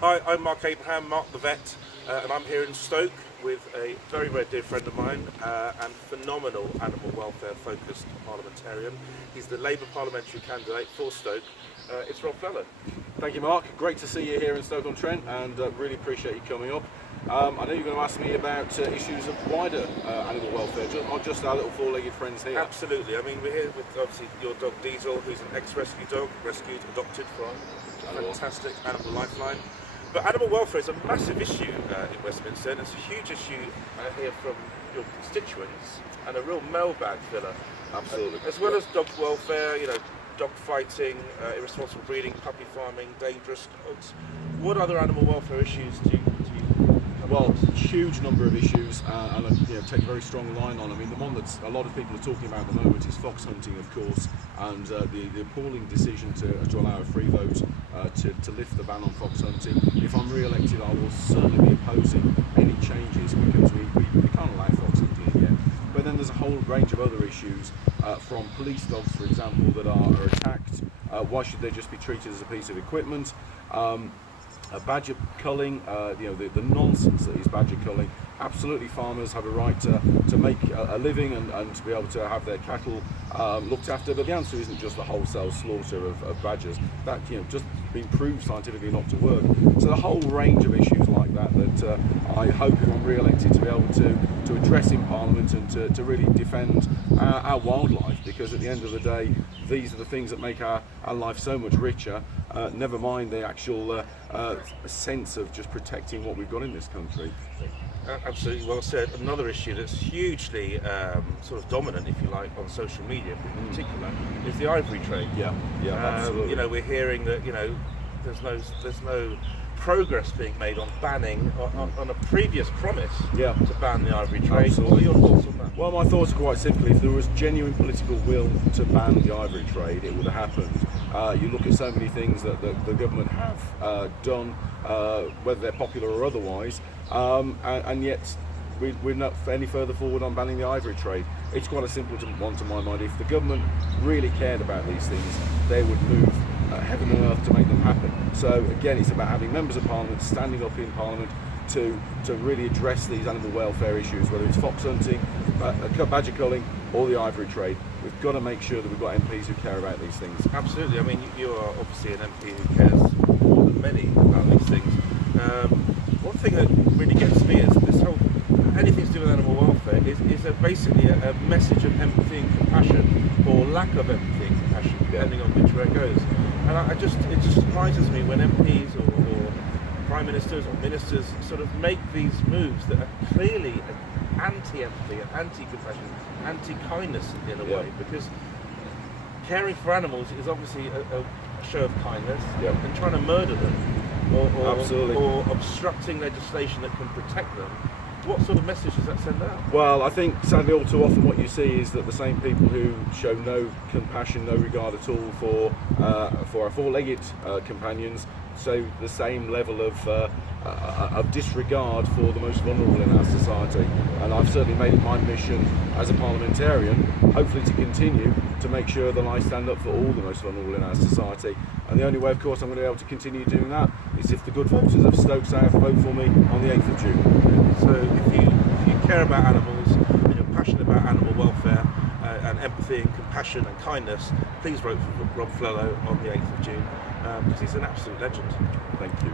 Hi, I'm Mark Abraham, Mark the Vet, and I'm here in Stoke with a very, very dear friend of mine and phenomenal animal welfare focused parliamentarian. He's the Labour parliamentary candidate for Stoke. It's Rob Flello. Thank you, Mark. Great to see you here in Stoke-on-Trent, and really appreciate you coming up. I know you're going to ask me about issues of wider animal welfare, not just our little four-legged friends here. Absolutely. I mean, we're here with obviously your dog Diesel, who's an ex-rescue dog, rescued, adopted from a fantastic animal lifeline. But animal welfare is a massive issue in Westminster, and it's a huge issue here from your constituents, and a real mailbag filler. Absolutely. As well as dog welfare, you know, dog fighting, irresponsible breeding, puppy farming, dangerous dogs. What other animal welfare issues do you Well, huge number of issues, and take a very strong line on. I mean, the one that a lot of people are talking about at the moment is fox hunting, of course, and the appalling decision to allow a free vote to lift the ban on fox hunting. If I'm re-elected, I will certainly be opposing any changes because we can't allow fox hunting again. But then there's a whole range of other issues, from police dogs, for example, that are attacked. Why should they just be treated as a piece of equipment? Badger culling, the nonsense that is badger culling. Absolutely, farmers have a right to make a living and to be able to have their cattle looked after, but the answer isn't just the wholesale slaughter of badgers. That just been proved scientifically not to work. So a whole range of issues like that I hope, if I'm re-elected, to be able to address in Parliament and to really defend our wildlife, because at the end of the day, these are the things that make our life so much richer, never mind the actual sense of just protecting what we've got in this country. Absolutely, well said. Another issue that's hugely sort of dominant, if you like, on social media in particular, is the ivory trade. Yeah, absolutely. We're hearing that there's no progress being made on banning on a previous promise to ban the ivory trade. Absolutely. What are your thoughts on that? Well, my thoughts are quite simply, if there was genuine political will to ban the ivory trade, it would have happened. You look at so many things that the government have done, whether they're popular or otherwise, and yet we're not any further forward on banning the ivory trade. It's quite a simple one to my mind. If the government really cared about these things, they would move heaven and earth to make them happen. So again, it's about having members of Parliament standing up in Parliament to really address these animal welfare issues, whether it's fox hunting, badger culling, or the ivory trade. We've got to make sure that we've got MPs who care about these things. Absolutely. I mean, you are obviously an MP who cares more than many about these things. One thing that really gets me is this whole anything to do with animal welfare is basically a message of empathy and compassion, or lack of empathy and compassion, depending on which way it goes. And it just surprises me when MPs or prime ministers or ministers sort of make these moves that are clearly anti-empathy, anti-compassion, anti-kindness in a way, because caring for animals is obviously a show of kindness, and trying to murder them or obstructing legislation that can protect them. What sort of message does that send out? Well, I think sadly all too often what you see is that the same people who show no compassion, no regard at all for our four-legged companions, so the same level of disregard for the most vulnerable in our society. And I've certainly made it my mission as a parliamentarian, hopefully to continue to make sure that I stand up for all the most vulnerable in our society. And the only way, of course, I'm going to be able to continue doing that is if the good voters of Stoke South vote for me on the 8th of June. So if you care about animals and you're passionate about animal welfare and empathy and compassion and kindness, please vote for Rob Flello on the 8th of June, because he's an absolute legend. Thank you.